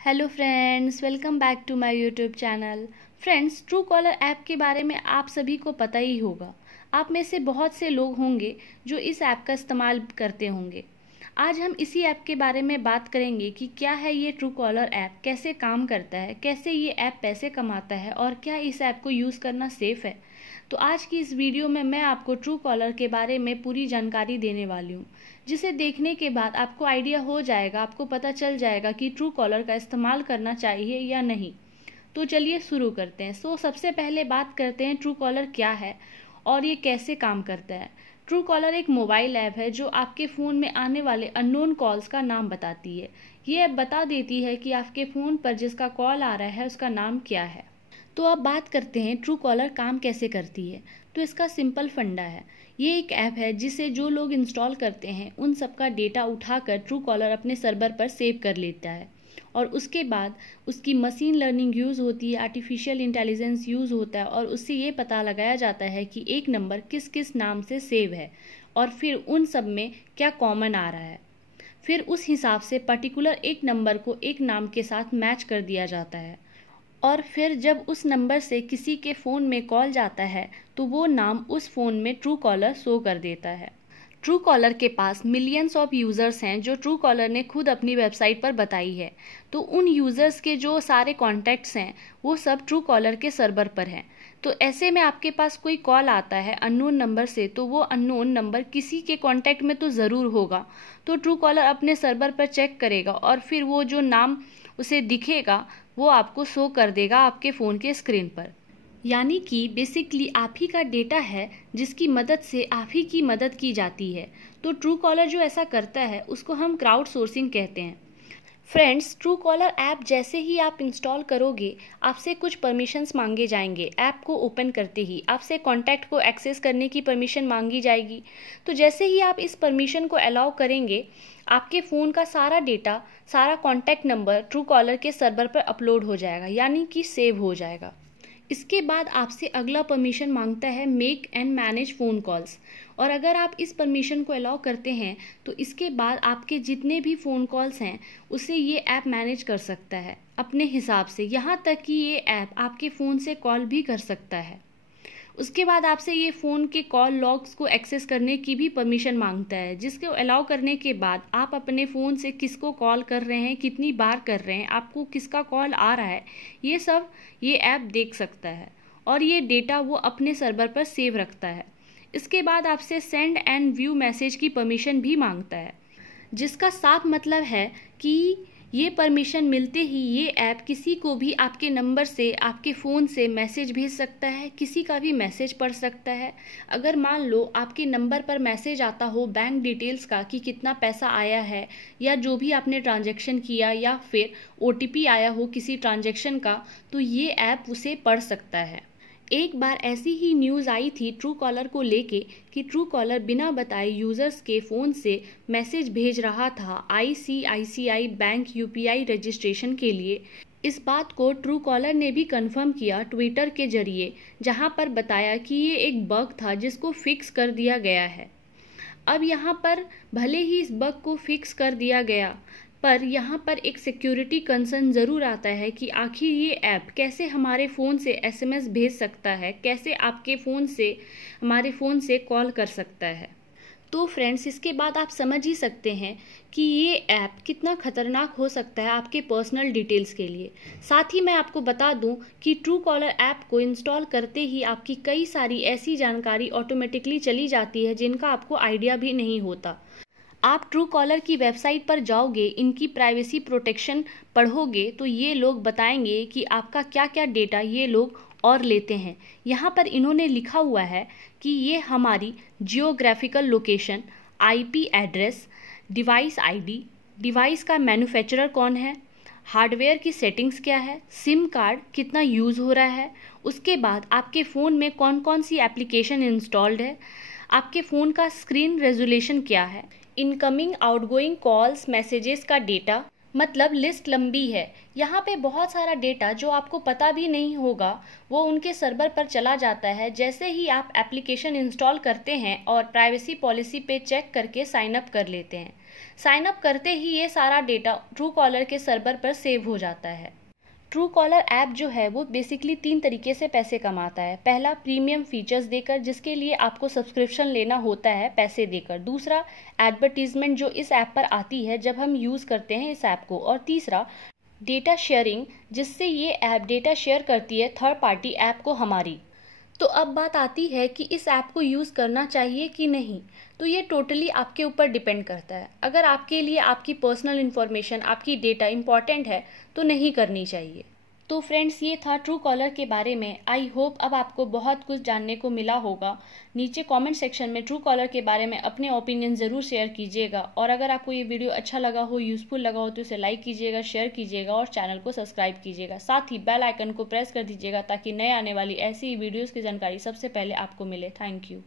Hello friends, welcome back to my YouTube channel. Friends, Truecaller app के बारे में आप सभी को पता ही होगा। आप में से बहुत से लोग होंगे जो इस ऐप का इस्तेमाल करते होंगे। आज हम इसी ऐप के बारे में बात करेंगे कि क्या है ये ट्रू कॉलर ऐप, कैसे काम करता है, कैसे ये ऐप पैसे कमाता है और क्या इस ऐप को यूज़ करना सेफ़ है। तो आज की इस वीडियो में मैं आपको ट्रू कॉलर के बारे में पूरी जानकारी देने वाली हूँ, जिसे देखने के बाद आपको आइडिया हो जाएगा, आपको पता चल जाएगा कि ट्रू कॉलर का इस्तेमाल करना चाहिए या नहीं। तो चलिए शुरू करते हैं। सबसे पहले बात करते हैं ट्रू कॉलर क्या है और ये कैसे काम करता है। ट्रू कॉलर एक मोबाइल ऐप है जो आपके फ़ोन में आने वाले अननोन कॉल्स का नाम बताती है। ये ऐप बता देती है कि आपके फ़ोन पर जिसका कॉल आ रहा है उसका नाम क्या है। तो अब बात करते हैं ट्रू कॉलर काम कैसे करती है। तो इसका सिंपल फंडा है। ये एक ऐप है जिसे जो लोग इंस्टॉल करते हैं उन सबका डेटा उठाकर ट्रू कॉलर अपने सर्वर पर सेव कर लेता है और उसके बाद उसकी मशीन लर्निंग यूज़ होती है, आर्टिफिशियल इंटेलिजेंस यूज़ होता है और उससे ये पता लगाया जाता है कि एक नंबर किस किस नाम से सेव है और फिर उन सब में क्या कॉमन आ रहा है। फिर उस हिसाब से पर्टिकुलर एक नंबर को एक नाम के साथ मैच कर दिया जाता है और फिर जब उस नंबर से किसी के फ़ोन में कॉल जाता है तो वो नाम उस फ़ोन में ट्रू कॉलर शो कर देता है। ट्रू कॉलर के पास मिलियंस ऑफ यूज़र्स हैं जो ट्रू कॉलर ने खुद अपनी वेबसाइट पर बताई है। तो उन यूज़र्स के जो सारे कॉन्टैक्ट्स हैं वो सब ट्रू कॉलर के सर्वर पर हैं। तो ऐसे में आपके पास कोई कॉल आता है अननोन नंबर से तो वो अननोन नंबर किसी के कॉन्टैक्ट में तो ज़रूर होगा। तो ट्रू कॉलर अपने सर्वर पर चेक करेगा और फिर वो जो नाम उसे दिखेगा वो आपको शो कर देगा आपके फ़ोन के स्क्रीन पर। यानी कि बेसिकली आप ही का डेटा है जिसकी मदद से आप ही की मदद की जाती है। तो ट्रू कॉलर जो ऐसा करता है उसको हम क्राउड सोर्सिंग कहते हैं। फ्रेंड्स, ट्रू कॉलर ऐप जैसे ही आप इंस्टॉल करोगे आपसे कुछ परमिशंस मांगे जाएंगे। ऐप को ओपन करते ही आपसे कॉन्टैक्ट को एक्सेस करने की परमिशन मांगी जाएगी। तो जैसे ही आप इस परमिशन को अलाउ करेंगे आपके फ़ोन का सारा डेटा, सारा कॉन्टैक्ट नंबर ट्रू कॉलर के सर्वर पर अपलोड हो जाएगा, यानी कि सेव हो जाएगा। इसके बाद आपसे अगला परमिशन मांगता है make and manage phone calls. और अगर आप इस परमिशन को अलाउ करते हैं तो इसके बाद आपके जितने भी फ़ोन कॉल्स हैं उसे ये ऐप मैनेज कर सकता है अपने हिसाब से। यहाँ तक कि ये ऐप आपके फ़ोन से कॉल भी कर सकता है। उसके बाद आपसे ये फ़ोन के कॉल लॉग्स को एक्सेस करने की भी परमिशन मांगता है, जिसको अलाउ करने के बाद आप अपने फ़ोन से किसको कॉल कर रहे हैं, कितनी बार कर रहे हैं, आपको किसका कॉल आ रहा है, ये सब ये ऐप देख सकता है और ये डेटा वो अपने सर्वर पर सेव रखता है। इसके बाद आपसे सेंड एंड व्यू मैसेज की परमिशन भी मांगता है, जिसका साफ मतलब है कि ये परमिशन मिलते ही ये ऐप किसी को भी आपके नंबर से, आपके फ़ोन से मैसेज भेज सकता है, किसी का भी मैसेज पढ़ सकता है। अगर मान लो आपके नंबर पर मैसेज आता हो बैंक डिटेल्स का कि कितना पैसा आया है या जो भी आपने ट्रांजैक्शन किया या फिर OTP आया हो किसी ट्रांजैक्शन का, तो ये ऐप उसे पढ़ सकता है। एक बार ऐसी ही न्यूज़ आई थी ट्रू कॉलर को लेके कि ट्रू कॉलर बिना बताए यूज़र्स के फ़ोन से मैसेज भेज रहा था ICICI बैंक UPI रजिस्ट्रेशन के लिए। इस बात को ट्रू कॉलर ने भी कंफर्म किया ट्विटर के जरिए, जहां पर बताया कि ये एक बग था जिसको फिक्स कर दिया गया है। अब यहाँ पर भले ही इस बग को फिक्स कर दिया गया पर यहाँ पर एक सिक्योरिटी कंसर्न ज़रूर आता है कि आखिर ये ऐप कैसे हमारे फ़ोन से SMS भेज सकता है, कैसे आपके फ़ोन से हमारे फ़ोन से कॉल कर सकता है। तो फ्रेंड्स, इसके बाद आप समझ ही सकते हैं कि ये ऐप कितना खतरनाक हो सकता है आपके पर्सनल डिटेल्स के लिए। साथ ही मैं आपको बता दूं कि ट्रू कॉलर ऐप को इंस्टॉल करते ही आपकी कई सारी ऐसी जानकारी ऑटोमेटिकली चली जाती है जिनका आपको आइडिया भी नहीं होता। आप ट्रू कॉलर की वेबसाइट पर जाओगे, इनकी प्राइवेसी प्रोटेक्शन पढ़ोगे तो ये लोग बताएंगे कि आपका क्या क्या डेटा ये लोग और लेते हैं। यहाँ पर इन्होंने लिखा हुआ है कि ये हमारी geographical location, IP address, device ID, device का मैन्युफैक्चरर कौन है, हार्डवेयर की सेटिंग्स क्या है, सिम कार्ड कितना यूज़ हो रहा है, उसके बाद आपके फ़ोन में कौन कौन सी एप्लीकेशन इंस्टॉल्ड है, आपके फ़ोन का स्क्रीन रेजोल्यूशन क्या है, इनकमिंग आउटगोइंग कॉल्स मैसेजेस का डेटा, मतलब लिस्ट लंबी है। यहाँ पे बहुत सारा डेटा जो आपको पता भी नहीं होगा वो उनके सर्वर पर चला जाता है जैसे ही आप एप्लीकेशन इंस्टॉल करते हैं और प्राइवेसी पॉलिसी पे चेक करके साइन अप कर लेते हैं। साइन अप करते ही ये सारा डेटा ट्रू कॉलर के सर्वर पर सेव हो जाता है। ट्रू कॉलर ऐप जो है वो बेसिकली 3 तरीके से पैसे कमाता है। पहला, प्रीमियम फीचर्स देकर, जिसके लिए आपको सब्सक्रिप्शन लेना होता है पैसे देकर। दूसरा, एडवर्टीजमेंट जो इस ऐप पर आती है जब हम यूज़ करते हैं इस ऐप को। और तीसरा, डेटा शेयरिंग, जिससे ये ऐप डेटा शेयर करती है थर्ड पार्टी ऐप को हमारी। तो अब बात आती है कि इस ऐप को यूज़ करना चाहिए कि नहीं। तो ये टोटली आपके ऊपर डिपेंड करता है। अगर आपके लिए आपकी पर्सनल इन्फॉर्मेशन, आपकी डेटा इंपॉर्टेंट है तो नहीं करनी चाहिए। तो फ्रेंड्स, ये था ट्रू कॉलर के बारे में। आई होप अब आपको बहुत कुछ जानने को मिला होगा। नीचे कमेंट सेक्शन में ट्रू कॉलर के बारे में अपने ओपिनियन ज़रूर शेयर कीजिएगा। और अगर आपको ये वीडियो अच्छा लगा हो, यूज़फुल लगा हो, तो इसे लाइक कीजिएगा, शेयर कीजिएगा और चैनल को सब्सक्राइब कीजिएगा। साथ ही बेल आइकन को प्रेस कर दीजिएगा ताकि नए आने वाली ऐसी ही वीडियोज़ की जानकारी सबसे पहले आपको मिले। Thank you.